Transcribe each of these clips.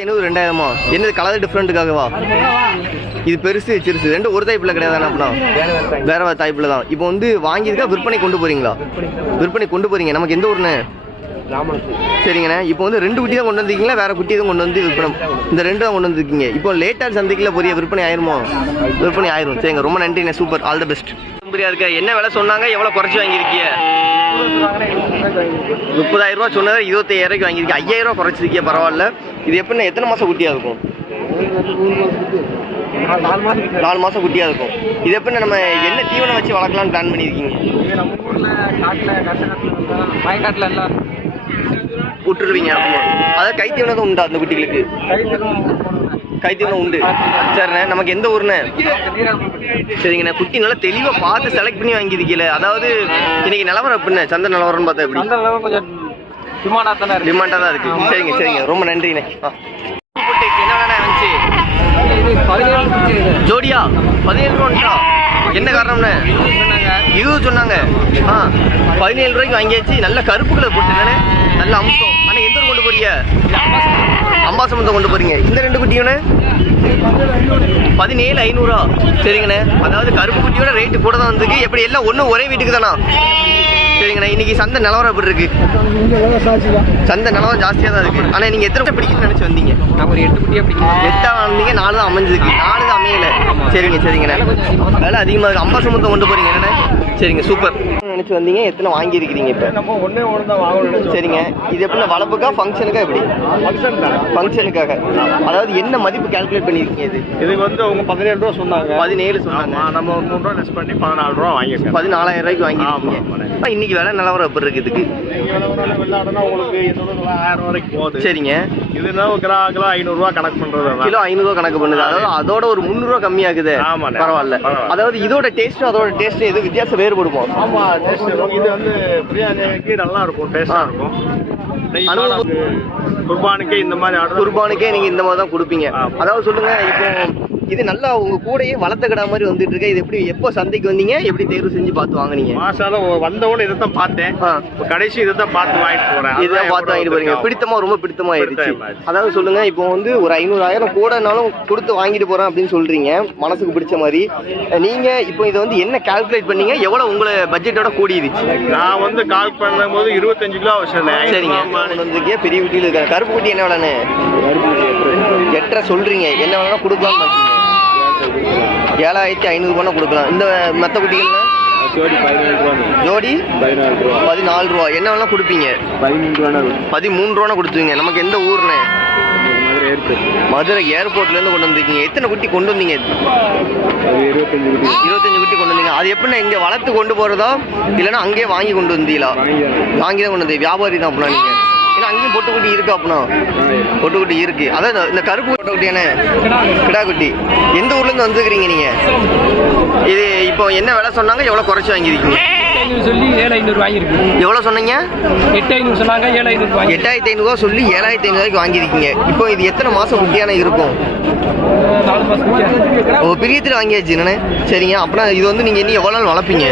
ஐநூறு ரெண்டாயிரமா? என்னது கலர் டிஃப்ரெண்ட்டுக்காகவா இது பெருசு சிறுசு. ரெண்டு ஒரு டைப்பில் கிடையாது அப்படின்னா வேற வேற டைப்பில் தான். இப்போ வந்து வாங்கியிருக்கா விற்பனை கொண்டு போறீங்களா? விற்பனை கொண்டு போறீங்க. நமக்கு எந்த ஊர்னு? சரிங்கண்ணே. இப்போ வந்து ரெண்டு குட்டி தான் கொண்டு வந்திருக்கீங்களா? வேற குட்டி தான் கொண்டு வந்து விற்பனை இந்த ரெண்டு தான் கொண்டு வந்திருக்கீங்க. இப்போ லேட்டாக சந்தைக்குள்ள போறிய? விற்பனை ஆயிருமோ? விற்பனை ஆயிரும். சரிங்க ரொம்ப நன்றிண்ணே. சூப்பர். ஆல் த பெஸ்ட் புரியா இருக்க? என்ன விலை சொன்னாங்க? எவ்வளோ குறைச்சி வாங்கியிருக்கீங்க முப்பதாயிரம் ரூபா சொன்னதை இருபத்தையாயிரம் வாங்கியிருக்கீங்க ஐயாயிரம் ரூபா குறைச்சிருக்கீங்க பரவாயில்ல. இது எப்படின்னா எத்தனை மாசம் குட்டியா இருக்கும்? நாலு மாசம் குட்டியா இருக்கும். இது எப்படின்னா நம்ம என்ன தீவனம் வச்சு வளர்க்கலாம்னு பிளான் பண்ணியிருக்கீங்க? வயக்காட்டில் எல்லாம் விட்டுருவீங்க அதாவது கை தீவனம் உண்டா அந்த குட்டிகளுக்கு? கை தீவனம் உண்டு. சரிண்ணே நமக்கு எந்த ஊர்ண்ணே? சரிங்கண்ணே குட்டி நல்லா தெளிவாக பார்த்து செலக்ட் பண்ணி வாங்கியிருக்கீல அதாவது இன்னைக்கு நிலவரம் எப்படிண்ணே? சந்தை நிலவரம்னு பார்த்தா எப்படி? டிமாண்டாக தானே இருக்கு. டிமாண்டாக தான் இருக்கு. சரிங்க சரிங்க. ரொம்ப நன்றிண்ணே என்ன வேணா வந்துச்சு இது இது. ஜோடியா? பதினேழு ரூபான்ட்டா? என்ன காரணம்ண்ணே சொன்னாங்க இருபது சொன்னாங்க. ஆ. பதினேழு ரூபாய்க்கு வாங்கியாச்சு. நல்ல கருப்பு கலர் போட்டுண்ணே நல்ல அம்சம். ஆனால் எந்த ஊர் கொண்டு போறீங்க? அம்பாசமுத்திரம் கொண்டு போறீங்க. இந்த ரெண்டு குட்டியோண்ணே பதினேழு ஐநூறா? சரிங்கண்ணே. அதாவது கருப்பு குட்டியோட ரேட்டு கூட தான் வந்திருக்கு. எப்படி எல்லாம் ஒன்றும் ஒரே வீட்டுக்கு தானா? சரிங்கண்ணே இன்னைக்கு சந்தை நிலவரம் எப்படி இருக்கு? சந்தை நிலவரம் ஜாஸ்தியாக தான் இருக்கு. ஆனால் நீங்கள் எத்தனை பிடிக்குன்னு நினச்சி வந்தீங்க? நான் ஒரு எட்டு குட்டியாக பிடிக்கும் எட்டா வந்தீங்க நாலு தான் அமைஞ்சிருக்கு. நாலு தான் அமையல. சரிங்க சரிங்கண்ணே வேலை அதிகமாக இருக்கு. அம்பாசமுத்திரம் கொண்டு போறீங்க என்னண்ணே? சரிங்க சூப்பர். நினச்சி வந்தீங்க? எத்தனை வாங்கியிருக்கிறீங்க இப்போ? நம்ம ஒன்றே ஒன்று தான் வாங்கணும் சரிங்க. இது எப்படி வளர்ப்புக்கா ஃபங்க்ஷனுக்கா எப்படி? ஃபங்க்ஷன் ஃபங்க்ஷனுக்காக அதாவது என்ன மதிப்பு கால்குலேட் பண்ணியிருக்கீங்க இது? இதுக்கு வந்து அவங்க பதினேழு ரூபா சொன்னாங்க. பதினேழு சொன்னாங்க. நம்ம ஒரு மூணு ரூபா லெஸ் பண்ணி பதினாலு ரூபா வாங்கியிருக்கேன் பதினாலாயிரம் ரூபாய்க்கு வாங்கியிருக்கீங்க. இன்னைக்கு விலை நிலவரம் எப்படி இருக்கு இதுக்கு? சரிங்க. இதுனா கிலோ கிலோ ஐநூறுரூவா கணக்கு பண்ணுறது கிலோ ஐநூறுரூவா கணக்கு பண்ணுது. அதாவது அதோட ஒரு முந்நூறுவா கம்மியாகுது. ஆமாண்ணே. பரவாயில்ல. அதாவது இதோட டேஸ்ட்டும் அதோட டேஸ்ட்டும் எது வித்தியாசம் வேறுபடுமோ? ஆமா டேஸ்ட் இருக்கும் இது வந்து பிரியாணிக்கு நல்லா இருக்கும் டேஸ்டா ஆ. இருக்கும் குர்பானுக்கு இந்த மாதிரி குர்பானுக்கே நீங்க இந்த மாதிரி தான் கொடுப்பீங்க. அதாவது சொல்லுங்க இப்போ இது நல்லா உங்க கூடயே வளர்த்த கடை மாதிரி வந்துட்டு இருக்கு. இது எப்படி எப்போ சந்தைக்கு வந்தீங்க? எப்படி தேர்வு செஞ்சு பார்த்து வாங்குனீங்க? மாசால வந்தவொடனே இதை தான் பார்த்தேன். கடைசி இதை தான் பார்த்து வாங்கிட்டு போறேன். இதான் பார்த்து வாங்கிட்டு போறீங்க. பிடித்தமா ரொம்ப பிடித்தமா ஆயிடுச்சு. அதாவது சொல்லுங்க இப்போ வந்து ஒரு ஐநூறாயிரம் கூடனாலும் கொடுத்து வாங்கிட்டு போறேன் அப்படின்னு சொல்றீங்க. மனசுக்கு பிடிச்ச மாதிரி. நீங்க இப்போ இதை வந்து என்ன கால்குலேட் பண்ணீங்க? எவ்வளவு உங்களை பட்ஜெட்டோட கூடிருச்சு? நான் வந்து கால் பண்ணும்போது இருபத்தஞ்சு கிலோ வச்சிருந்தேன் சரிங்க. பெரிய குட்டியில் இருக்க கருப்பு குட்டி என்ன விலைன்னு? எட்டரை சொல்றீங்க. என்ன வேணா கொடுக்கலாம் ஏழாயிரத்தி ஐநூறு கொடுக்கலாம். இந்த மற்ற குட்டிகள்னா ஜோடி பதினேழு ரூபா ஜோடி? பதினாலு ரூபா. பதினாலு ரூபா. என்ன வேணா கொடுப்பீங்க. பதிமூணு ரூபா பதிமூணு ரூபா நமக்கு எந்த ஊர்னே? மதுரை ஏற்பட்டு மதுரை ஏர்போர்ட்ல இருந்து கொண்டு வந்திருக்கீங்க. எத்தனை குட்டி கொண்டு வந்தீங்க? இருபத்தஞ்சு குட்டி. இருபத்தஞ்சு குட்டி கொண்டு வந்தீங்க. அது எப்படின்னா இங்க வளர்த்து கொண்டு போறதா? இல்லைன்னா அங்கேயே வாங்கி கொண்டு வந்தீங்களா? வாங்கி தான் கொண்டு வந்தீங்க. வியாபாரி தான் அப்படின்னா நீங்க. ஏன்னா அங்கேயும் பொட்டுக்குட்டி இருக்கு அப்படின்னா பொட்டுக்குட்டி இருக்கு. அதான் இந்த- கருப்பு கருப்பு பொட்டுக்குட்டியானே கிடா குட்டி எந்த ஊர்ல இருந்து வந்துருக்கீங்க நீங்க? இது இப்போ என்ன விலை சொன்னாங்க? எவ்வளவு குறைச்சு வாங்கியிருக்கீங்க? ஐநூறு சொல்லி ஏழு ஐநூறு வாங்கியிருக்கு. எவ்வளவு சொன்னீங்க? எட்டு ஐநூறு சொன்னாங்க ஏழு ஐநூறு வாங்கி எட்டாயிரத்தி ஐநூறுவா சொல்லி ஏழாயிரத்தி ஐநூறுவாய்க்கு வாங்கியிருக்கீங்க. இப்போ இது எத்தனை மாசம் குட்டியான இருக்கும்? ஓ பிரியத்தில் வாங்கியாச்சு என்னண்ணே? சரிங்க. அப்படின்னா இது வந்து நீங்க இன்னும் எவ்வளவு நாள் வளர்ப்பீங்க?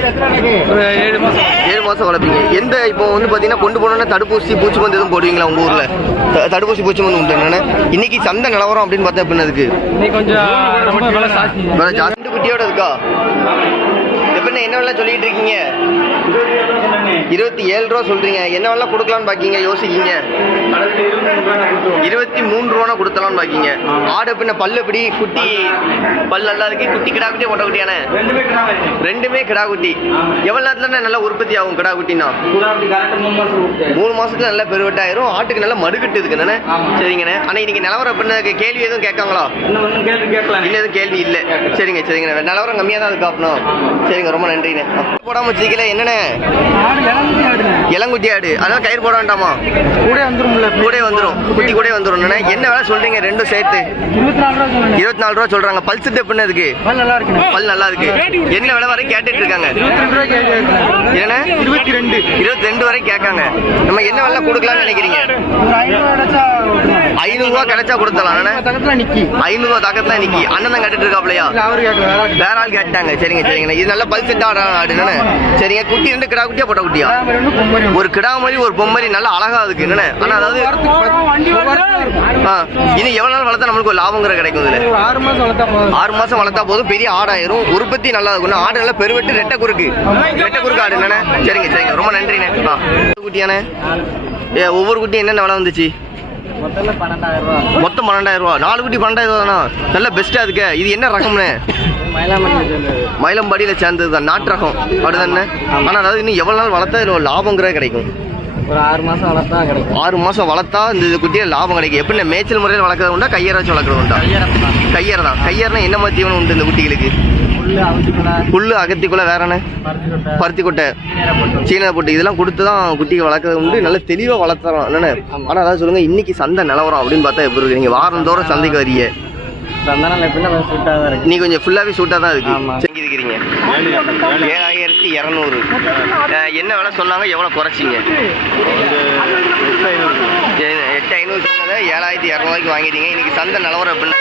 ஏழு மாசம். ஏழு மாசம் வளர்ப்பீங்க. எந்த இப்போ வந்து பாத்தீங்கன்னா கொண்டு போனோன்னா தடுப்பூசி பூச்சி மருந்து எதுவும் போடுவீங்களா உங்க ஊர்ல? தடுப்பூசி பூச்சி மருந்து உண்டு என்னண்ணே? இன்னைக்கு சந்தை நிலவரம் அப்படின்னு பார்த்தா எப்படி அதுக்கு இன்னைக்கு கொஞ்சம் விலை ஜாஸ்தி. குட்டியோட இருக்கா? எப்படின்னா என்ன சொல்லிட்டு இருக்கீங்க? இருபத்தி ஏழு ரூபா சொல்றீங்க. என்ன வேலை கொடுக்கலாம்னு பாக்கீங்க யோசிக்கீங்க. இருபத்தி மூணு ரூபா கொடுத்தலாம்னு பாக்கீங்க. ஆடு பின்ன பல்லு பிடி குட்டி பல் நல்லா இருக்கு. குட்டி கிடா குட்டி ஒட்ட குட்டியானே? ரெண்டுமே கிடா குட்டி. எவ்வளவு நேரத்துல நல்லா உற்பத்தி ஆகும் கிடா குட்டினா மூணு மாசத்துல நல்லா பெருவட்டாயிரும். ஆட்டுக்கு நல்லா மடுக்கட்டு இருக்கு சரிங்கண்ணே. ஆனா இன்னைக்கு நிலவரம் பண்ண கேள்வி எதுவும் கேட்காங்களா? இல்ல எதுவும் கேள்வி இல்ல. சரிங்க சரிங்க நிலவரம் கம்மியா தான் இருக்கு அப்பனா சரிங்க ரொம்ப நன்றிண்ணே. போடாம வச்சிருக்கல என்னண்ணே? இளங்குட்டி ஆடு அதான் கயிறு போட வேண்டாமா? கூட வந்துரும்ல கூட வந்துரும். குட்டி கூட வந்துரும். என்ன வேலை சொல்றீங்க ரெண்டும் சேர்த்து? இருபத்தி நாலு ரூபா சொல்றாங்க. பல்ஸ் எப்படின்னு இருக்கு பல் நல்லா இருக்கு பல் நல்லா இருக்கு. என்ன விலை வரை கேட்டுட்டு இருக்காங்க? என்ன இருபத்தி ரெண்டு. இருபத்தி ரெண்டு வரை கேட்காங்க. நம்ம என்ன வேலை கொடுக்கலாம்னு நினைக்கிறீங்க? ஐநூறுரூவா கிடைச்சா கொடுத்தலாம் அண்ணே பக்கத்துல நிக்கி. ஐநூறுரூவா தாக்கத்துல நிக்கி. அண்ணன் தான் கட்டிட்டு இருக்காப்லையா இல்ல அவரு கேட்கல வேற ஆள் வேற ஆள் கேட்டாங்க. சரிங்க சரிங்கண்ணே இது நல்ல பல் செட் ஆட ஆடுனே சரிங்க குட்டி ரெண்டு கிடா குட்டியா போட்ட குட்டியா? ஒரு கிடா மாதிரி ஒரு பொம்மரி நல்லா அழகா இருக்கு. என்னண்ணே? ஆனா அதாவது ஆ, இனி எவ்வளவு நாள் வளர்த்தா நம்மளுக்கு ஒரு லாபங்கிற கிடைக்கும் இதுல? ஆறு மாசம் வளர்த்தா போதும். பெரிய ஆடாயிரும். உற்பத்தி நல்லா இருக்கும் ஆடு நல்லா பெருவெட்டு ரெட்டை குறுக்கு. ரெட்டை குறுக்கு ஆடு என்னண்ணே? சரிங்க சரிங்க. ரொம்ப நன்றிண்ணே. ஏ ஒவ்வொரு குட்டியும் என்னென்ன விலை வந்துச்சு? மொத்தம் பன்னெண்டாயிரம் ரூபா. நாலு குட்டி பன்னெண்டாயிரம் ரூபா தானா நல்ல பெஸ்ட்டாக இருக்கு. இது என்ன சேர்ந்தது மயிலம்பாடியில் சேர்ந்தது தான். நாட்டு ரகம். அப்படிதானே ஆனால் அதாவது இன்னும் எவ்வளோ நாள் வளர்த்தா இதில் லாபங்கிறது கிடைக்கும். ஒரு ஆறு மாசம் வளர்த்தா கிடைக்கும். ஆறு மாதம் வளர்த்தா இந்த இது குட்டியில் லாபம் கிடைக்கும். எப்படி மேய்ச்சல் முறையில் வளர்க்குறது உண்டா? கையற வச்சு வளர்க்குறது உண்டா? கையற தான். கையறனா என்ன மாதிரி தீவனம் உண்டு இந்த குட்டிகளுக்கு? புல்லு அகத்திக்குள்ள வேறண்ணே பருத்தி கொட்டை பருத்தி கொட்டை நீரை போட்டு. சீனை போட்டு இதெல்லாம் கொடுத்து தான் குட்டிகள் வளர்க்குறது உண்டு. நல்ல தெளிவாக வளர்த்துறோம். என்னண்ணே ஆனால் அதாவது சொல்லுங்கள் இன்னைக்கு சந்தை நிலவரம் அப்படின்னு பார்த்தா எப்படி இருக்கு? நீங்கள் வாரந்தோறும் சந்தைக்கு வரீங்க. நீ கொஞ்சம் ஃபுல்லாகவே சூட்டாக தான் இருக்கு. ஆமா. செஞ்சு இருக்கிறீங்க. ஏழாயிரத்தி இரநூறு. என்ன விலை சொன்னாங்க? எவ்வளோ குறைச்சிங்க? எட்டு ஐநூறு. சொன்னதை ஏழாயிரத்தி இரநூறுவாய்க்கு வாங்கிட்டீங்க. இன்னைக்கு சந்தை நிலவரம் எப்படின்னு?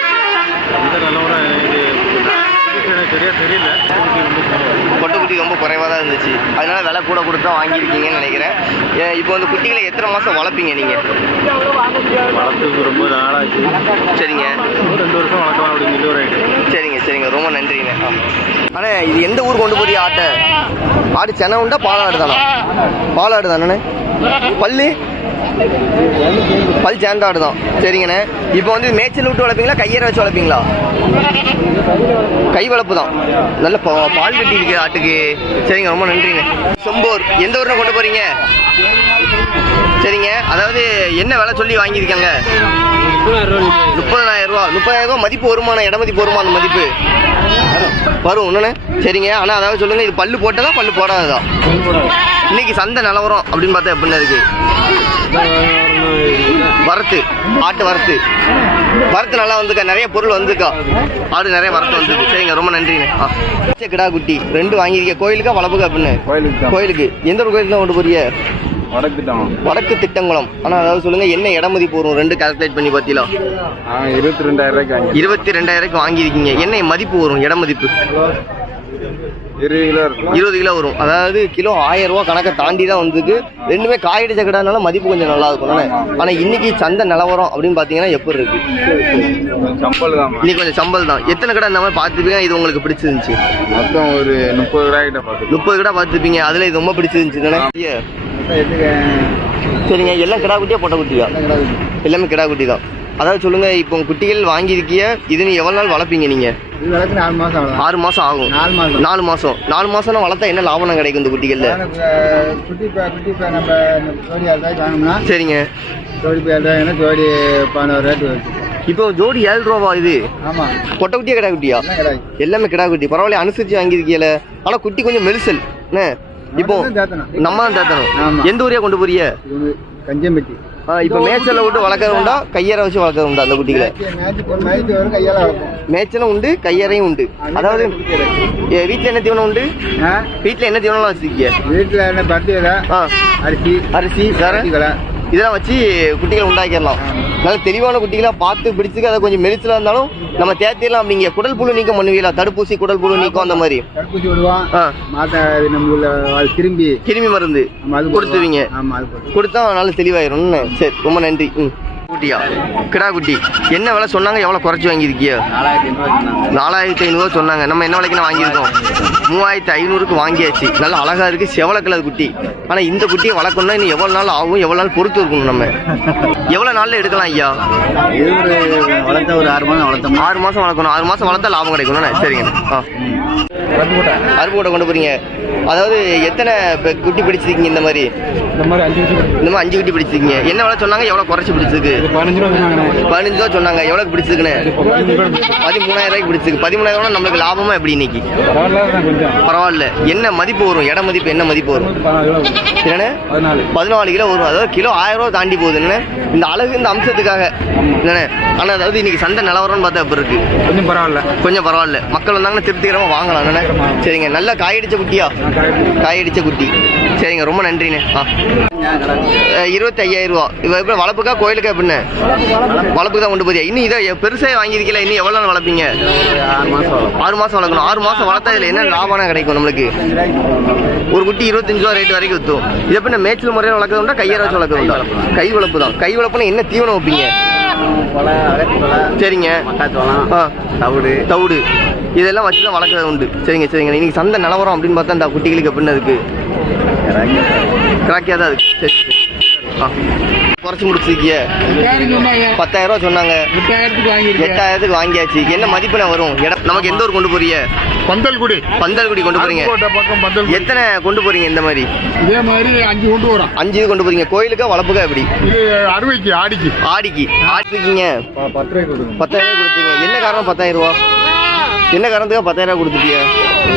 சரியா தெரியல. கொட்டை குட்டி ரொம்ப குறைவாக தான் இருந்துச்சு. அதனால விலை கூட கொடுத்து வாங்கியிருக்கீங்கன்னு நினைக்கிறேன். இப்போ வந்து குட்டிகளை எத்தனை மாதம் வளர்ப்பீங்க நீங்கள் வளர்த்து ரொம்ப நாளாச்சு. சரிங்க. ரெண்டு வருஷம் வளர்க்கலாம் சொல்லி ஒரு சரிங்க சரிங்க. ரொம்ப நன்றிங்க. அண்ணே இது எந்த ஊர் கொண்டு போறிய ஆட்டை? ஆடு சென்னை உண்டா பாலாடு தானா? பாலாடு தானே? பல்லு? பல் சேர்ந்த ஆடு தான். சரிங்கண்ணே. இப்போ வந்து மேய்ச்சல் விட்டு வளர்ப்பீங்களா கையரை வச்சு வளர்ப்பீங்களா? கை வளர்ப்பு தான். நல்ல பால் கட்டி இருக்கு ஆட்டுக்கு. சரிங்க ரொம்ப நன்றிங்க. சொம்போர் எந்த ஊர்ல கொண்டு போறீங்க? சரிங்க அதாவது என்ன விலை சொல்லி வாங்கியிருக்காங்க? முப்பதாயிரம் ரூபா. முப்பதாயிரம் ரூபா மதிப்பு வருமானம் இட மதிப்பு வருமா அந்த மதிப்பு? வரும் ஒன்றுண்ணே சரிங்க ஆனால் அதாவது சொல்லுங்கள் இது பல்லு போட்டதா பல்லு போடாததா? இன்னைக்கு சந்தை நிலவரம் அப்படின்னு பார்த்தா எப்படின்னா இருக்குது வரத்து ஆட்டு வரத்து. வரத்து நல்லா வந்துக்கா நிறைய பொருள் வந்துக்கா ஆடு நிறைய வரத்து வந்துருக்கு. சரிங்க ரொம்ப. பச்சை கிடா குட்டி ரெண்டு வாங்கியிருக்கேன் கோயிலுக்கா வளப்புக்கா அப்படின்னு கோயிலுக்கு கோயிலுக்கு. எந்த ஒரு கோயிலுக்கு தான் கொண்டு போறிய வடக்குட்டான் வடக்கு திட்டங்குளம். ஆனால் அதாவது சொல்லுங்க என்ன இட மதிப்பு வரும் ரெண்டு கால்குலேட் பண்ணி பார்த்தீங்களா? இருபத்தி ரெண்டாயிரம் ரூபாய்க்கு இருபத்தி ரெண்டாயிரக்கு வாங்கியிருக்கீங்க. என்ன மதிப்பு வரும் இட மதிப்பு? இருபது கிலோ வரும். அதாவது கிலோ ஆயிரம் ரூபா கணக்கை தாண்டி தான் வந்துருக்கு. ரெண்டுமே காயடிச்ச கிடானால மதிப்பு கொஞ்சம் நல்லா இருக்கும் ஆனால் இன்னைக்கு சந்தை நிலவரம் அப்படின்னு பார்த்தீங்கன்னா எப்படி இருக்கு? சம்பல் தான் இன்னைக்கு கொஞ்சம் சம்பல் தான். எத்தனை கடை இந்த மாதிரி பார்த்துப்பீங்க இது உங்களுக்கு பிடிச்சிருந்துச்சு. மொத்தம் ஒரு முப்பது ரூபாய் கிட்ட பார்த்து முப்பது கடை பார்த்துப்பீங்க அதில் இது ரொம்ப பிடிச்சிருந்துச்சு தானே? சரிங்க. எல்லாம் கிடா குட்டியா பொட்டை குட்டியா? எல்லாமே கிடா குட்டி தான். அதாவது சொல்லுங்க இப்போ குட்டிகள் வாங்கியிருக்கிய இது நீ எவ்வளோ நாள் வளர்ப்பீங்க நீங்க? இது வளர்த்து நாலு மாசம் அவ்வளோதான் ஆறு மாசம் ஆகும். நாலு மாசம். நாலு மாசம். நாலு மாசம்னா வளர்த்தா என்ன லாபம் கிடைக்கும் இந்த குட்டிகள்ல? குட்டி இப்போ குட்டி இப்போ நம்ம இந்த ஜோடி ஏழு ரூபாய்க்கு வாங்கினோம்னா சரிங்க. ஜோடி இப்போ ஏழு ரூபாய்னா ஜோடி பதினோரு வருது இப்போ ஜோடி ஏழு ரூபாவா இது? ஆமாம் பொட்டை குட்டியா கிடா குட்டியா? எல்லாமே கிடா குட்டி. பரவாயில்ல அனுசரிச்சு வாங்கியிருக்கீல ஆனா குட்டி கொஞ்சம் மெலிசல். என்ன? இப்போ நம்ம தான் தேத்தணும். எந்த ஊரியா கொண்டு போறிய கஞ்சம்பட்டி. இப்போ மேய்ச்சல விட்டு வளர்க்கறது உண்டா? கையறை வச்சு வளர்க்கறது உண்டா அந்த குட்டிகளை? மேய்ச்சலும் உண்டு கையறையும் உண்டு. அதாவது ஏ, வீட்ல என்ன தீவனம் உண்டு? ஆ? வீட்ல என்ன தீவனம்லாம் வச்சிருக்கீங்க? வீட்டில் என்ன பருத்தி அரிசி அரிசி வேற? இதெல்லாம் வச்சு குட்டிகளை உண்டாக்கிடலாம். நல்ல தெளிவான குட்டிகளா பார்த்து பிடிச்சுக்க அதை கொஞ்சம் மெலிச்சலா இருந்தாலும் நம்ம தேத்திடலாம். அப்படிங்க குடல் புழு நீக்கம் பண்ணுவீங்களா? தடுப்பூசி குடல் புழு நீக்கம் அந்த மாதிரி. தடுப்பூசி விடுவோம். நம்ம அது திரும்பி கிருமி மருந்து கொடுத்துருவீங்க. கொடுத்தா நல்ல தெளிவாயிரும்னு சரி ரொம்ப நன்றி. ம். குட்டியா கிடா குட்டி என்ன விலை சொன்னாங்க? எவ்வளோ குறைச்சி வாங்கியிருக்கிய? நாலாயிரத்தி ஐநூறுவா சொன்னாங்க. நம்ம என்ன விலைக்கு வாங்கியிருக்கோம்? மூவாயிரத்தி ஐநூறுக்கு வாங்கியாச்சு. நல்லா அழகா இருக்கு. செவல கலர் குட்டி. ஆனால் இந்த குட்டியை வளர்க்கணும்னா இன்னும் எவ்வளோ நாள் ஆகும்? எவ்வளோ நாள் பொறுத்து இருக்கணும் நம்ம? எவ்வளோ நாளில் எடுக்கலாம் ஐயா? இது ஒரு வளர்த்த ஒரு ஆறு மாதம் வளர்த்தோம் ஆறு மாதம் வளர்க்கணும். ஆறு மாதம் வளர்த்தா லாபம் கிடைக்கணும் சரிங்க. ஆ. அருப்புக்கோட்டை கொண்டு போறீங்க. அதாவது எத்தனை இப்ப குட்டி பிடிச்சிருக்கீங்க இந்த மாதிரி? இந்த மாதிரி அஞ்சு நிமிஷம் இந்த மாதிரி அஞ்சு குட்டி பிடிச்சிருக்கீங்க. என்ன விலை சொன்னாங்க? எவ்வளோ குறைச்சி பிடிச்சிருக்கு? பதினஞ்சு ரூபா சொன்னாங்க. எவ்வளோக்கு பிடிச்சிருக்குன்னு? பதிமூணாயிரம் ரூபாய்க்கு பிடிச்சிருக்கு. பதிமூணாயிரம் ரூபா நம்மளுக்கு லாபமா எப்படி இன்னைக்கு? பரவாயில்ல. என்ன மதிப்பு வரும்? இட மதிப்பு என்ன மதிப்பு வரும்? பதினாலு கிலோ பதினாலு. வரும். அதாவது கிலோ ஆயிரம் ரூபா தாண்டி போகுது. என்னண்ணே? இந்த அழகு இந்த அம்சத்துக்காக. என்னண்ணே? ஆனால் அதாவது இன்னைக்கு சந்தை நிலவரம்னு பார்த்தா எப்படி இருக்கு? கொஞ்சம் பரவாயில்ல. கொஞ்சம் பரவாயில்ல. மக்கள் வந்தாங்கன்னா திருப்திகரமாக வாங்கலாம். என்னண்ணே? சரிங்க. நல்லா காயடிச்ச குட்டியா? காயடிச்ச குட்டி. சரிங்க. ரொம்ப நன்றிண்ணே. ஆ. இருபத்தி ஐயாயிரம் ரூபா. இப்போ எப்படி வளர்ப்புக்கா கோயிலுக்கா எப்படின்னு வளர்ப்புக்கு தான் கொண்டு போதியா இன்னும் இதை பெருசாக வாங்கியிருக்கீங்களா இன்னும் எவ்வளோ நாள் வளர்ப்பீங்க? ஆறு வளர்க்கும் ஆறு மாதம் வளர்க்கணும். ஆறு மாதம் வளர்த்தா இதில் என்ன லாபம் கிடைக்கும் நம்மளுக்கு? ஒரு குட்டி இருபத்தஞ்சு ரூபா ரேட் வரைக்கும் விற்றும் இது எப்படி மேய்ச்சல் முறையில் வளர்க்குறது உண்டா கையார வச்சு வளர்க்குறது உண்டா? கை வளர்ப்பு தான். கை வளர்ப்புனா என்ன தீவனம் வைப்பீங்க? சரிங்க. தவிடு தவிடு. இதெல்லாம் வச்சு தான் வளர்க்குறது உண்டு. சரிங்க சரிங்க. இன்னைக்கு சந்தை நிலவரம் அப்படின்னு பார்த்தா இந்த குட்டிகளுக்கு எப்படின்னு இருக்கு? கிராக்கியாக தான் இருக்கு. சரி சரி. ஆ. குறைச்சி முடிச்சிருக்கிய? பத்தாயிரம் ரூபா சொன்னாங்க. எட்டாயிரத்துக்கு வாங்கியாச்சு. என்ன மதிப்பெண்ண வரும்? இடம் நமக்கு எந்த ஊர் கொண்டு போறீங்க? பந்தல்குடி. பந்தல்குடி கொண்டு போறீங்க. எத்தனை கொண்டு போறீங்க இந்த மாதிரி? இதே மாதிரி அஞ்சு கொண்டு வரோம். அஞ்சு இது கொண்டு போறீங்க. கோயிலுக்கா வளர்ப்புக்கா எப்படி? அறுவைக்கு ஆடிக்கு. ஆடிக்கு. கொடுக்கணும் பத்தாயிரம் ரூபாய் கொடுத்தீங்க. என்ன காரணம் பத்தாயிரம் ரூபா என்ன காரணத்துக்காக பத்தாயிரம் ரூபாய் கொடுத்துட்டீங்க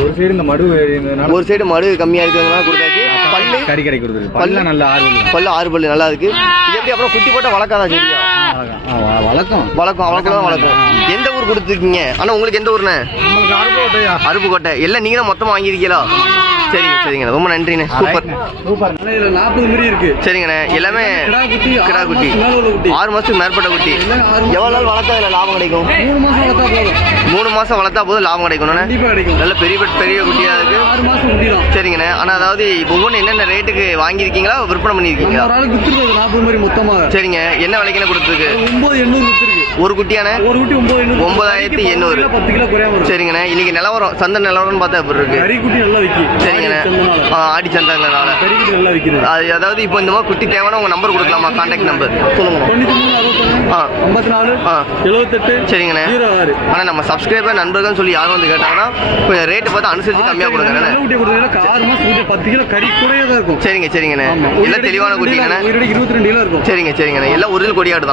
ஒரு சைடு இந்த மடு ஒரு சைடு மடு கம்மியா இருக்கிறதுனால கொடுத்தாச்சு. பல்லு. கறி கடை கொடுத்துருக்கு. பல்லு நல்ல ஆறு பல்லு. ஆறு பல்லு நல்லா இருக்கு. இது எப்படி அப்புறம் குட்டி போட்டா வளர்க்காதா சரியா வழக்கம் வளர்க்கும். அவ்வளோ தான் வளர்க்கும். எந்த ஊர் கொடுத்துருக்கீங்க? ஆனா உங்களுக்கு எந்த ஊர்ண்ணே? அருப்புக்கோட்டை. எல்லாம் நீங்க தான் மொத்தமா வாங்கியிருக்கீங்களா? சரிங்க சரிங்க ரொம்ப நன்றிண்ணே. சூப்பர். சூப்பர். நாற்பது மணி இருக்கு. சரிங்கண்ணே. எல்லாமே கிடா குட்டி. கிடா ஆறு மாசத்துக்கு மேற்பட்ட குட்டி. எவ்வளவு நாள் வளர்த்தா இதுல லாபம் கிடைக்கும்? மூணு மாசம் வளர்த்தா போதும். லாபம் கிடைக்கணும் கண்டிப்பா கிடைக்கும். நல்ல பெரிய பெரிய குட்டியா இருக்கு. சரிங்கண்ணே. ஆனா அதாவது ஒவ்வொன்று என்னென்ன ரேட்டுக்கு வாங்கியிருக்கீங்களா? விற்பனை பண்ணியிருக்கீங்களா? சரிங்க. என்ன விலைக்குன்னு கொடுத்துருக்கு? ஒன்பது எண்ணூறு வித்துருக்கு ஒரு குட்டியானே ஒரு குட்டி ஒன்பது ஒன்பதாயிரத்தி எண்ணூறு. பத்து கிலோ குறையாம வரும். சரிங்கண்ணே. இன்னைக்கு நிலவரம் சந்தை நிலவரம்னு பார்த்தா எப்படி இருக்கு? கறி குட்டி நல்லா விக்கி. சரிங்கண்ணே. ஆடி சந்தைங்கனால கறி குட்டி நல்லா விக்கிறது அது அதாவது இப்போ இந்த மாதிரி குட்டி தேவைன்னா உங்க நம்பர் கொடுக்கலாமா? கான்டாக்ட் நம்பர் சொல்லுங்க மூணு ஆ. ஐம்பத்தி நாலு ஆ. எழுபத்தெட்டு சரிங்கண்ணே. ஜீரோ ஆறு. ஆனால் நம்ம சப்ஸ்கிரைபர் நண்பர்கள் சொல்லி யாரும் வந்து கேட்டாங்கன்னா கொஞ்சம் ரேட்டு பார்த்து அனுசரித்து கம்மியாக கொடுங்க குட்டி கொடுத்தீங்கன்னா ஆறு பத்து கிலோ கறி கூடயே தான் இருக்கும். சரிங்க சரிங்கண்ணே. எல்லாம் தெளிவான குட்டிங்கண்ணே. இருபத்தி ரெண்டு கிலோ இருக்கும். சரிங்க சரிங்கண்ணே. எல்லாம் ஒரிஜினல் கொடியாடு தான்.